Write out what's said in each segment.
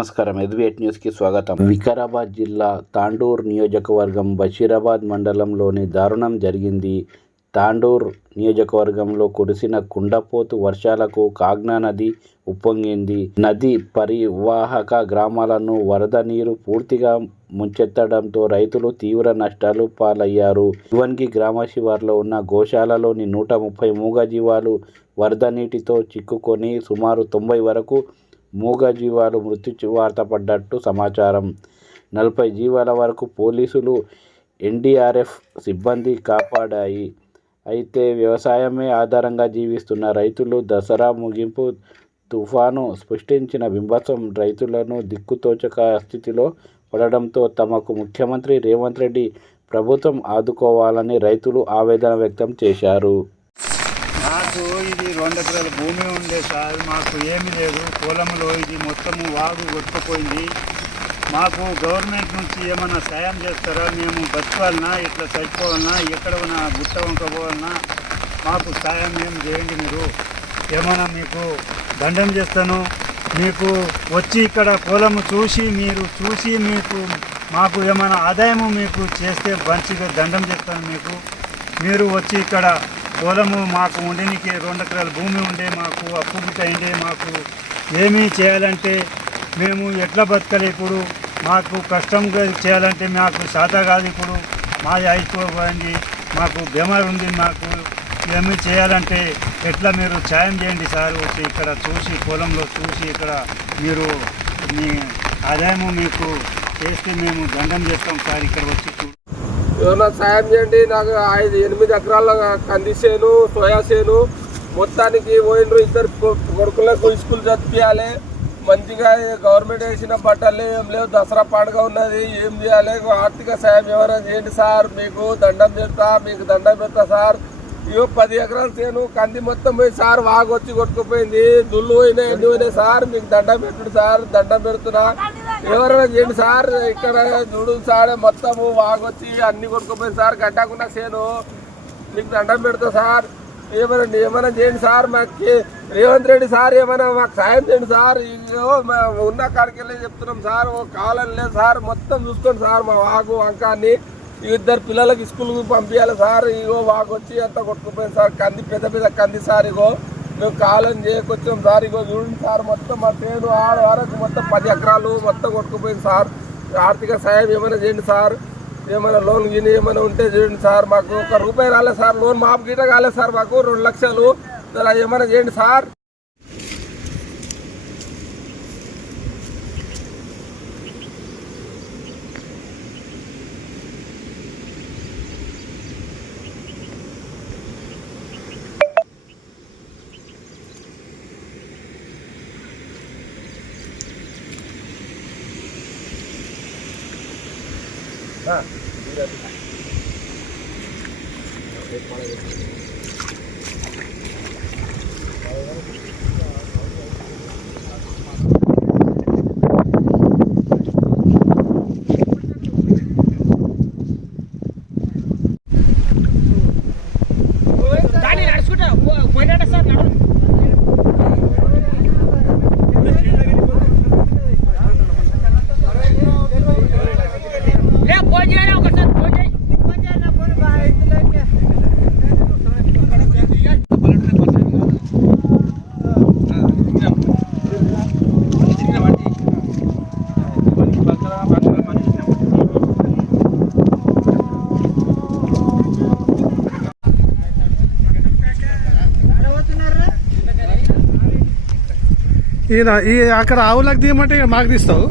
నమస్కారం. ఎద్వేట్ న్యూస్కి స్వాగతం. వికారాబాద్ జిల్లా తాండూర్ నియోజకవర్గం బషీరాబాద్ మండలంలోని దారుణం జరిగింది. తాండూర్ నియోజకవర్గంలో కురిసిన కుండపోతు వర్షాలకు కాగ్నా నది ఉప్పొంగింది. నది పరివాహక గ్రామాలను వరద నీరు పూర్తిగా ముంచెత్తడంతో రైతులు తీవ్ర నష్టాలు పాలయ్యారు. శివన్గి గ్రామ శివార్లో ఉన్న గోశాలలోని 130 మూగజీవాలు వరద నీటితో చిక్కుకొని సుమారు 90 వరకు మూగజీవాలు మృత్యు వార్త పడ్డట్టు సమాచారం. 40 జీవాల వరకు పోలీసులు, ఎన్డీఆర్ఎఫ్ సిబ్బంది కాపాడాయి. అయితే వ్యవసాయమే ఆధారంగా జీవిస్తున్న రైతులు దసరా ముగింపు తుఫాను సృష్టించిన బిభత్సం రైతులను దిక్కుతోచక స్థితిలో పడడంతో తమకు ముఖ్యమంత్రి రేవంత్ రెడ్డి ప్రభుత్వం ఆదుకోవాలని రైతులు ఆవేదన వ్యక్తం చేశారు. నాకు ఇది 2 ఎకరాల భూమి ఉండే సార్, మాకు ఏమీ లేదు. పొలంలో ఇది మొత్తము వాగు కొట్టుకుపోయింది. మాకు గవర్నమెంట్ నుంచి ఏమన్నా సాయం చేస్తారా? మేము బతకాలన్నా, ఇట్లా చచ్చిపోవాలన్నా, ఎక్కడ ఉన్నా గుట్ట వంకపోవాలన్నా మాకు సాయం ఏం చేయండి. మీరు ఏమన్నా మీకు దండం చేస్తాను. మీకు వచ్చి ఇక్కడ పొలము చూసి మీకు మాకు ఏమైనా ఆదాయము మీకు చేస్తే మంచిగా దండం చేస్తాను. మీరు వచ్చి ఇక్కడ పొలము మాకు ఉండడానికి 2 ఎకరాల భూమి ఉండే, మాకు అప్పు గిట్ట అయిందే, మాకు ఏమీ చేయాలంటే మేము ఎట్లా బతకాలి? ఇప్పుడు మాకు కష్టంగా చేయాలంటే మాకు శాత కాదు. ఇప్పుడు మాది అయిపోయింది, మాకు బీమారు ఉంది. మాకు ఏమీ చేయాలంటే ఎట్లా? మీరు సాయం చేయండి సార్. వచ్చి ఇక్కడ చూసి పొలంలో చూసి ఇక్కడ మీరు మీ ఆదాయము మీకు చేస్తే మేము దండం చేస్తాం సార్. ఇక్కడ వచ్చి ఏమన్నా సాయం చేయండి. నాకు 8 ఎకరాల కంది చేను, సోయా చేను మొత్తానికి పోయినరు. 2 కొడుకులకు స్కూల్ చదివించాలి. మంచిగా గవర్నమెంట్ వేసిన బట్టలు ఏం లేవు. దసరా పండుగ ఉన్నది, ఏం చేయాలి? ఆర్థిక సాయం ఎవరైనా చేయండి సార్. మీకు దండం పెడతా సార్. ఇవో 10 ఎకరాల చేను కంది మొత్తం పోయి సార్. వాగు వచ్చి కొట్టుకుపోయింది, దుళ్ళు పోయినాయి, ఎన్ని పోయినాయి సార్. మీకు దండం పెట్టుడు సార్, దండం పెడుతున్నా. ఎవరైనా చేయండి సార్. ఇక్కడ చూడు సార్, మొత్తము వాగొచ్చి అన్ని కొట్టుకుపోయింది సార్. గడ్డకున్న చేను మీకు దండం పెడతా సార్. ఏమైనా చేయండి సార్. మాకు రేవంత్ రెడ్డి సార్ ఏమైనా మాకు సాయం చేయండి సార్. ఇగో ఉన్న కాడికి వెళ్ళి చెప్తున్నాం సార్. కావాలని లేదు సార్. మొత్తం చూసుకోండి సార్. మా వాగు వంకాన్ని 2 పిల్లలకి స్కూల్కి పంపించాలి సార్. ఇగో వాగు వచ్చి అంతా కొట్టుకుపోయింది సార్. కంది పెద్ద కంది సార్. ఇగో మేము కావాలని చేయకొచ్చాం సార్. ఇగో చూడండి సార్, మొత్తం మా చేను ఆడ వరకు మొత్తం 10 ఎకరాలు మొత్తం కొట్టుకుపోయింది సార్. ఆర్థిక సాయం ఏమైనా చేయండి సార్. ఏమైనా లోన్ గిని ఏమైనా ఉంటే చేయండి సార్. మాకు 1 రూపాయి రాలేదు సార్. లోన్ మాపు గిట కాలేదు సార్. మాకు 2 లక్షలు అలా ఏమైనా చేయండి సార్. అక్కడ ఆవులకు తీయమంటే మాకు తీస్తావు.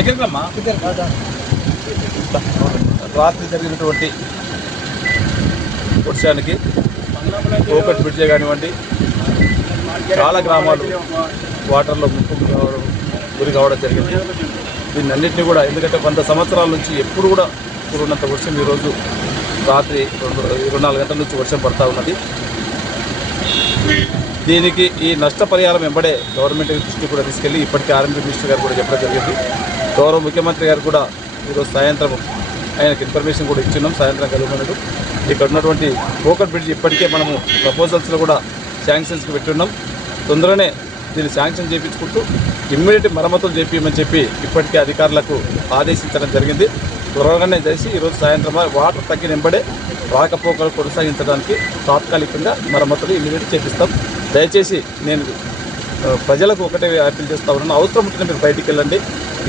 దగ్గరమ్మా రాత్రి జరిగినటువంటి వర్షానికి కోకట్ బ్రిడ్జే కానివ్వండి, చాలా గ్రామాలు వాటర్లో గురి కావడం జరిగింది. దీన్నన్నింటినీ కూడా, ఎందుకంటే 100 సంవత్సరాల నుంచి ఎప్పుడు కూడా ఉన్నంత వర్షం ఈరోజు రాత్రి 24 గంటల నుంచి వర్షం పడతా ఉన్నది. దీనికి ఈ నష్టపరిహారం వెంబడే గవర్నమెంట్ దృష్టికి కూడా తీసుకెళ్ళి ఇప్పటికే ఆర్ఎండ్బి మినిస్టర్ గారు కూడా చెప్పడం జరిగింది. గౌరవ ముఖ్యమంత్రి గారు కూడా ఈరోజు సాయంత్రం ఆయనకు ఇన్ఫర్మేషన్ కూడా ఇచ్చినాం. సాయంత్రం కలుగుతున్నాడు. ఇక్కడ ఉన్నటువంటి కోకట్ బ్రిడ్జ్ ఇప్పటికే మనము ప్రపోజల్స్లో కూడా శాంక్షన్స్కి పెట్టున్నాం. తొందరనే దీన్ని శాంక్షన్ చేయించుకుంటూ ఇమ్మీడియట్ మరమ్మతులు చేపించమని చెప్పి ఇప్పటికే అధికారులకు ఆదేశించడం జరిగింది. త్వరగానే చేసి ఈరోజు సాయంత్రం వాటర్ తగ్గిన వెంబడే రాకపోకలు కొనసాగించడానికి తాత్కాలికంగా మరమ్మతులు ఇమ్మీడియట్ చేపిస్తాం. దయచేసి నేను ప్రజలకు ఒకటే అప్పీల్ చేస్తూ ఉన్నాను, అవసరం ఉంటేనే మీరు బయటికి వెళ్ళండి.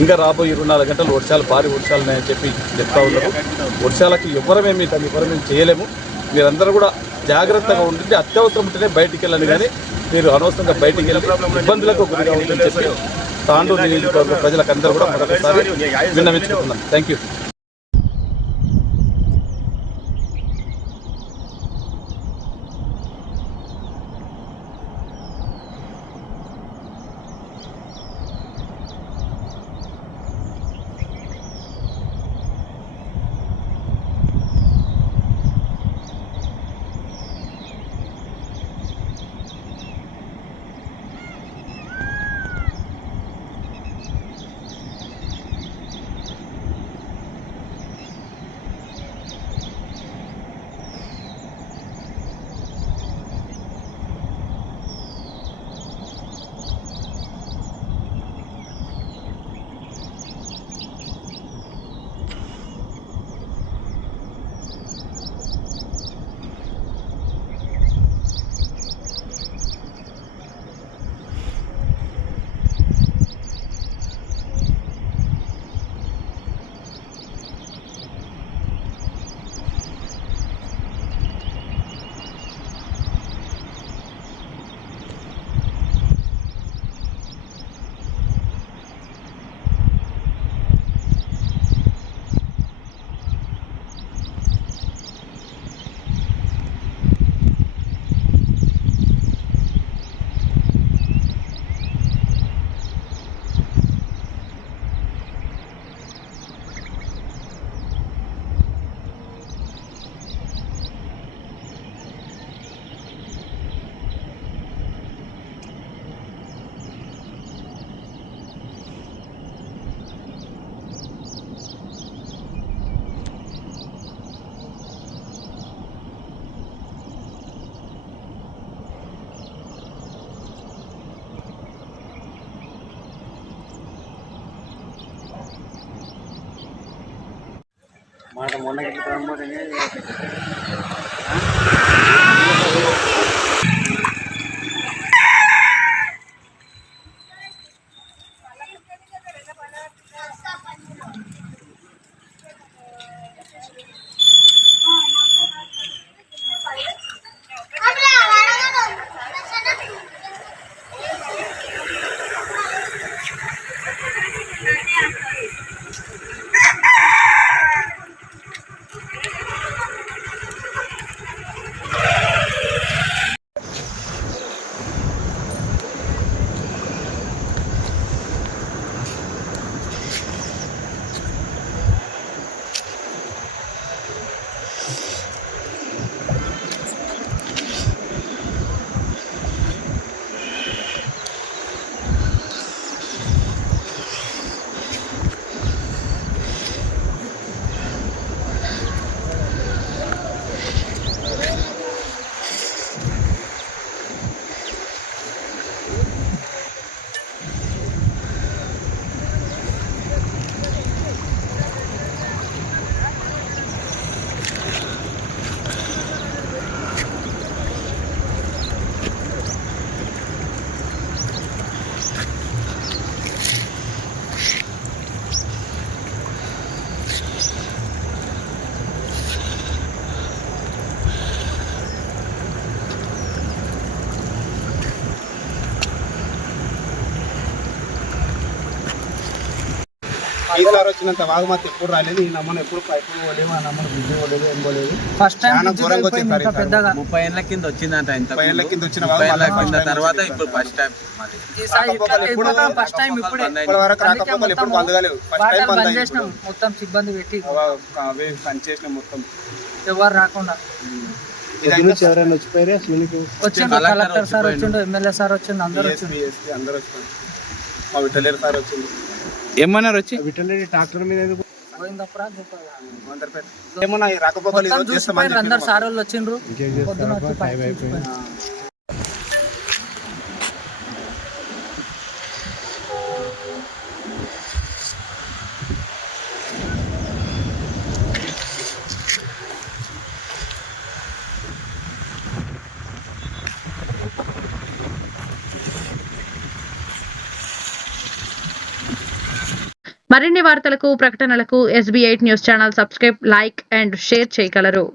ఇంకా రాబోయే 24 గంటలు వర్షాలు, భారీ వర్షాలు ఉన్నాయని చెప్పి చెప్తా ఉన్నారు. వర్షాలకి ఎవరమేమి చేయలేము. మీరందరూ కూడా జాగ్రత్తగా ఉండండి. అత్యవసరం ఉంటేనే బయటికి వెళ్ళండి, కానీ మీరు అనవసరంగా బయటికి వెళ్ళి ఇబ్బందులకు గురిగా ఉందని చెప్పి తాండూరు నియోజకవర్గ ప్రజలకు అందరూ కూడా మరొకసారి విన్నవించుకుంటున్నాను. Thank you. మాట మొన్న ఈసారి వచ్చినంత వాగుమతి ఎప్పుడు రాలేదు. ఈ నమ్మను ఎప్పుడు పైపులు పోలేము, ఆ నమ్మను బిజీ పోలేదు, ఏం పోలేదు. ఫస్ట్ టైం చాలా ఘోరంగా వచ్చింది సార్. పెద్దగా 30 ఏళ్ల కింద వచ్చిందంట. ఇంత 30 ఏళ్ల కింద వచ్చిన 30 ఏళ్ల వాగు కింద తర్వాత ఇప్పుడు ఫస్ట్ టైం. ఫస్ట్ టైం ఇప్పుడే ఇప్పటి వరకు రాకపోకలు ఎప్పుడు బంద్ కాలేవు. ఫస్ట్ టైం వాటర్ బంద్ బంద్ చేసినాం, మొత్తం సిబ్బంది పెట్టి అవే పని చేసినాం మొత్తం. ఎవరు రాకుండా ఎవరైనా వచ్చిపోయారా వచ్చిండు. కలెక్టర్ సార్ వచ్చిండు, ఎమ్మెల్యే సార్ వచ్చిండు, అందరూ వచ్చిండు. అందరూ వచ్చినాం. మా విఠలేరు సార్ వచ్చింది. ఏమన్నారు వచ్చి విటలరీ ట్రాక్టర్ మీద గోవిందపురా మందరపేట ఏమన్నా ఈ రాకపోకలు ఈ రోజు చేస్తామని అందరు సార్ వాళ్ళు వచ్చిండ్రు. పొద్దున వచ్చి మరిన్ని వార్తలకు ప్రకటనలకు SB8 news channel subscribe, like and share చేయగలరు.